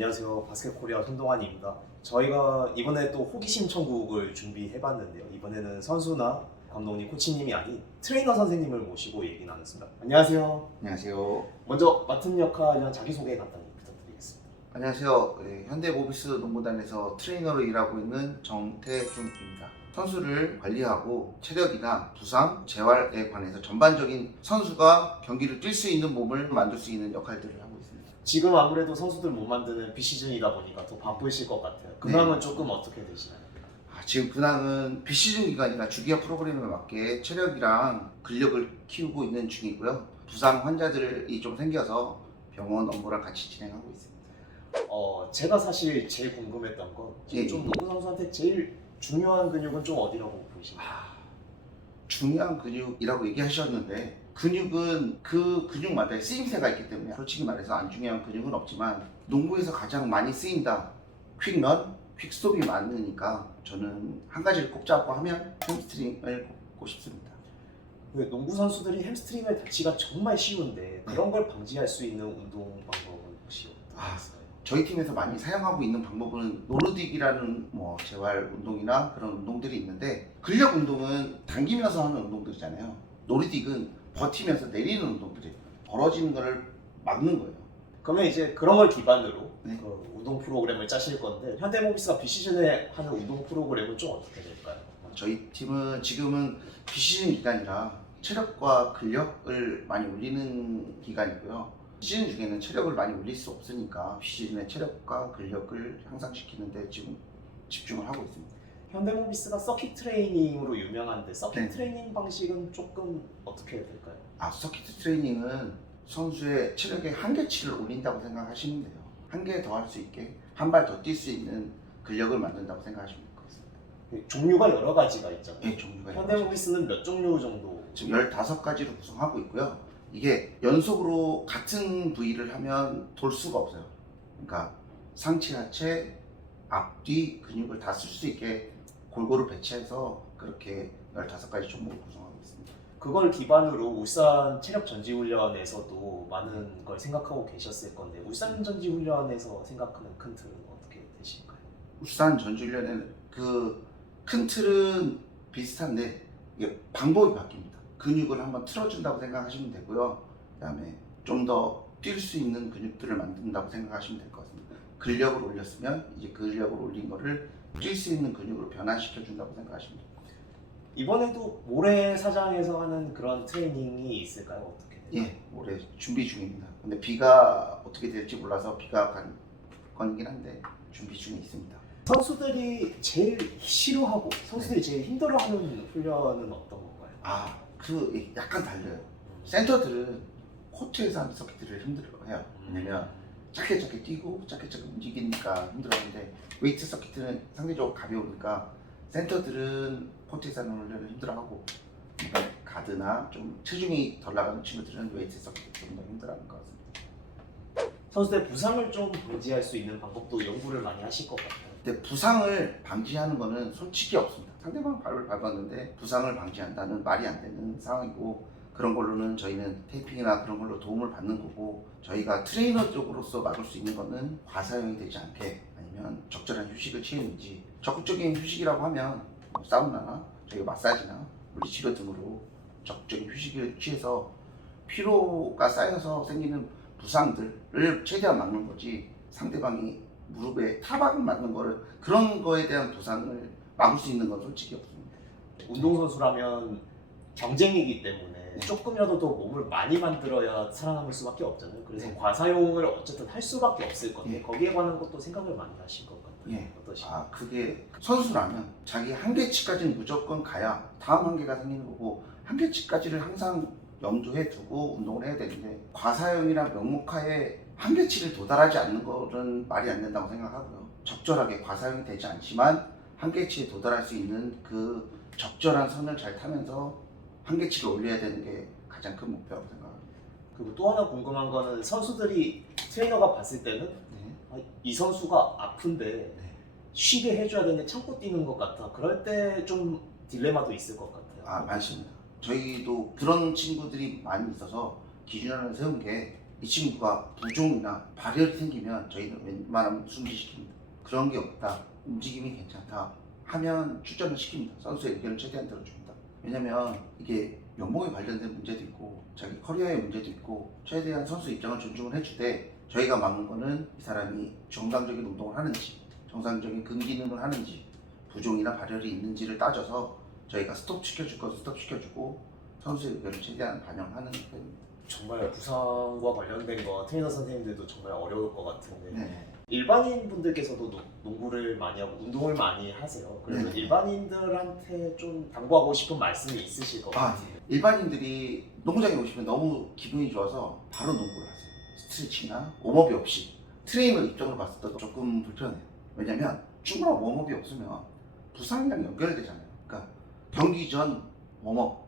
안녕하세요. 바스켓 코리아 손동환입니다. 저희가 이번에 또 호기심 천국을 준비해봤는데요. 이번에는 선수나 감독님, 코치님이 아닌 트레이너 선생님을 모시고 얘기 나눴습니다. 안녕하세요. 안녕하세요. 먼저 맡은 역할이랑 자기소개 간단히 부탁드리겠습니다. 안녕하세요. 네, 현대 모비스 농구단에서 트레이너로 일하고 있는 정태준입니다. 선수를 관리하고 체력이나 부상, 재활에 관해서 전반적인 선수가 경기를 뛸 수 있는 몸을 만들 수 있는 역할들을 하고 있습니다. 지금 아무래도 선수들 못 만드는 비시즌이다 보니까 더 바쁘실 것 같아요. 근황은 조금 어떻게 되시나요? 아, 지금 근황은 비시즌 기간이라 주기화 프로그램에 맞게 체력이랑 근력을 키우고 있는 중이고요. 부상 환자들이 좀 생겨서 병원 업무랑 같이 진행하고 있습니다. 어, 제가 사실 제일 궁금했던 건 예, 좀 예. 농구 선수한테 제일 중요한 근육은 좀 어디라고 보이시나요? 아, 중요한 근육이라고 얘기하셨는데 근육은 그 근육마다 쓰임새가 있기 때문에 솔직히 말해서 안 중요한 근육은 없지만 농구에서 가장 많이 쓰인다 퀵런, 퀵스톱이 많으니까 저는 한 가지를 꼽자고 하면 햄스트링을 꼽고 싶습니다. 그 농구 선수들이 햄스트링을 다치가 정말 쉬운데 그런 걸 방지할 수 있는 운동 방법은 혹시 아, 있을까요? 저희 팀에서 많이 사용하고 있는 방법은 노르딕이라는 뭐 재활 운동이나 그런 운동들이 있는데 근력 운동은 당기면서 하는 운동들이잖아요. 노르딕은 버티면서 내리는 운동들이에요. 벌어지는 거를 막는 거예요. 그러면 이제 그런 걸 기반으로 네. 그 운동 프로그램을 짜실 건데 현대모비스가 비시즌에 하는 운동 프로그램은 좀 어떻게 될까요? 저희 팀은 지금은 비시즌 기간이라 체력과 근력을 많이 올리는 기간이고요. 시즌 중에는 체력을 많이 올릴 수 없으니까 비시즌에 체력과 근력을 향상시키는데 지금 집중을 하고 있습니다. 현대모비스가 서킷 트레이닝으로 유명한데 서킷 네. 트레이닝 방식은 조금 어떻게 될까요? 아, 서킷 트레이닝은 선수의 체력의 한계치를 올린다고 생각하시면 돼요. 한 개 더 할 수 있게 한 발 더 뛸 수 있는 근력을 만든다고 생각하시면 될 것 같습니다. 그 종류가 여러 가지가 있잖아요. 네, 종류가 여러 가지. 현대모비스는 몇 종류 정도? 지금 15가지로 구성하고 있고요. 이게 연속으로 같은 부위를 하면 돌 수가 없어요. 그러니까 상체, 하체, 앞뒤 근육을 다 쓸 수 있게 골고루 배치해서 그렇게 15가지 종목을 구성하고 있습니다. 그걸 기반으로 울산 체력 전지 훈련에서도 많은 걸 생각하고 계셨을 건데 울산 전지 훈련에서 생각하는 큰 틀은 어떻게 되실까요? 울산 전주훈련에는 그 큰 틀은 비슷한데 이게 방법이 바뀝니다. 근육을 한번 틀어준다고 생각하시면 되고요. 그다음에 좀 더 뛸 수 있는 근육들을 만든다고 생각하시면 될 것 같습니다. 근력을 올렸으면 이제 근력을 올린 거를 뛸수 있는 근육으로 변화시켜 준다고 생각하시면 돼요. 이번에도 모래사장에서 하는 그런 트레이닝이 있을까요? 어떻게 돼요? 예, 올해 준비 중입니다. 근데 비가 어떻게 될지 몰라서 비가 간 건이긴 한데 준비 중에 있습니다. 선수들이 제일 싫어하고 선수들이 제일 힘들어하는 훈련은 어떤 건가요? 아, 그 약간 달라요. 센터들은 코트에서 하는 서킷들을 힘들어해요. 왜냐면 짧게 짧게 뛰고 짧게 짧게 움직이니까 힘들어하는데 웨이트 서킷은 상대적으로 가벼우니까 센터들은 코트에서 하는 훈련을 힘들어하고 가드나 좀 체중이 덜 나가는 친구들은 웨이트 서킷을 좀더 힘들어하는 것 같습니다. 선수들 부상을 좀 방지할 수 있는 방법도 연구를 많이 하실 것 같아요. 근데 부상을 방지하는 거는 솔직히 없습니다. 상대방 발을 밟았는데 부상을 방지한다는 말이 안 되는 상황이고 그런 걸로는 저희는 테이핑이나 그런 걸로 도움을 받는 거고 저희가 트레이너 쪽으로서 막을 수 있는 거는 과사용이 되지 않게 아니면 적절한 휴식을 취하는지 적극적인 휴식이라고 하면 뭐 사우나나 저희가 마사지나 물리치료 등으로 적극적인 휴식을 취해서 피로가 쌓여서 생기는 부상들을 최대한 막는 거지 상대방이 무릎에 타박을 맞는 거를 그런 거에 대한 부상을 막을 수 있는 건 솔직히 없습니다. 운동선수라면 경쟁이기 때문에 네. 조금이라도 더 몸을 많이 만들어야 살아남을 수밖에 없잖아요. 그래서 네. 과사용을 어쨌든 할 수밖에 없을 건데 예. 거기에 관한 것도 생각을 많이 하실 것 같아요. 예. 어떠신가요? 아 그게 선수라면 자기 한계치까지는 무조건 가야 다음 한계가 생기는 거고 한계치까지를 항상 염두에 두고 운동을 해야 되는데 과사용이나 명목하에 한계치를 도달하지 않는 것은 말이 안 된다고 생각하고요. 적절하게 과사용이 되지 않지만 한계치에 도달할 수 있는 그 적절한 선을 잘 타면서 한계치를 올려야 되는 게 가장 큰 목표라고 생각합니다. 그리고 또 하나 궁금한 거는 선수들이 트레이너가 봤을 때는 네. 아, 이 선수가 아픈데 쉬게 해줘야 되는데 참고 뛰는 것 같아. 그럴 때 좀 딜레마도 있을 것 같아요. 아 많습니다. 저희도 그런 친구들이 많이 있어서 기준을 세운 게 이 친구가 부종이나 발열이 생기면 저희는 웬만하면 중지시킵니다. 그런 게 없다. 움직임이 괜찮다. 하면 출전을 시킵니다. 선수의 의견을 최대한 들어줍니다. 왜냐면 이게 연봉에 관련된 문제도 있고 자기 커리어의 문제도 있고 최대한 선수 입장을 존중을 해주되 저희가 막는 거는 이 사람이 정상적인 운동을 하는지 정상적인 근기능을 하는지 부종이나 발열이 있는지를 따져서 저희가 스톱 시켜줄 건 스톱 시켜주고 선수의 의견을 최대한 반영하는 편입니다. 정말 부상과 관련된 거 트레이너 선생님들도 정말 어려울 것 같은데 네. 일반인 분들께서도 노- 농구를 많이 하고 운동을 많이 하세요. 그래서 네. 일반인들한테 좀 당부하고 싶은 말씀이 있으실 것 아, 같아요. 일반인들이 농구장에 오시면 너무 기분이 좋아서 바로 농구를 하세요. 스트레칭이나 웜업이 없이 트레이너 입장으로 봤을 때도 조금 불편해요. 왜냐면 충분한 웜업이 없으면 부상이랑 연결되잖아요. 그러니까 경기 전 웜업,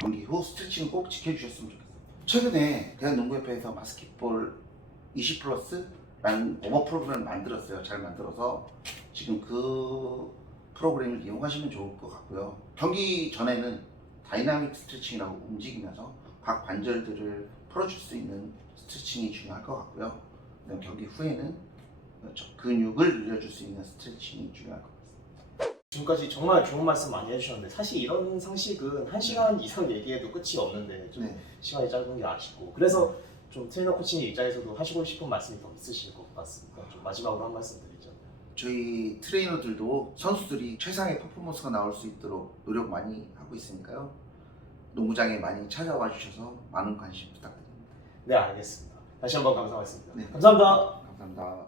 경기 후 스트레칭을 꼭 지켜주셨으면 좋겠어요. 최근에 대한농구협회에서 바스켓볼 20 플러스라는 웜업 프로그램을 만들었어요. 잘 만들어서 지금 그 프로그램을 이용하시면 좋을 것 같고요. 경기 전에는 다이나믹 스트레칭이라고 움직이면서 각 관절들을 풀어줄 수 있는 스트레칭이 중요할 것 같고요. 경기 후에는 저 근육을 늘려줄 수 있는 스트레칭이 중요할 것 같습니다. 지금까지 정말 좋은 말씀 많이 해주셨는데 사실 이런 상식은 한 시간 이상 얘기해도 끝이 없는데 좀 네. 시간이 짧은 게 아쉽고 그래서 좀 트레이너 코치님 입장에서도 하시고 싶은 말씀이 더 있으실 것 같습니다. 좀 마지막으로 한 말씀 드리자면 저희 트레이너들도 선수들이 최상의 퍼포먼스가 나올 수 있도록 노력 많이 하고 있으니까요. 농구장에 많이 찾아와 주셔서 많은 관심 부탁드립니다. 네 알겠습니다. 다시 한번 감사하겠습니다. 네. 감사합니다. 감사합니다.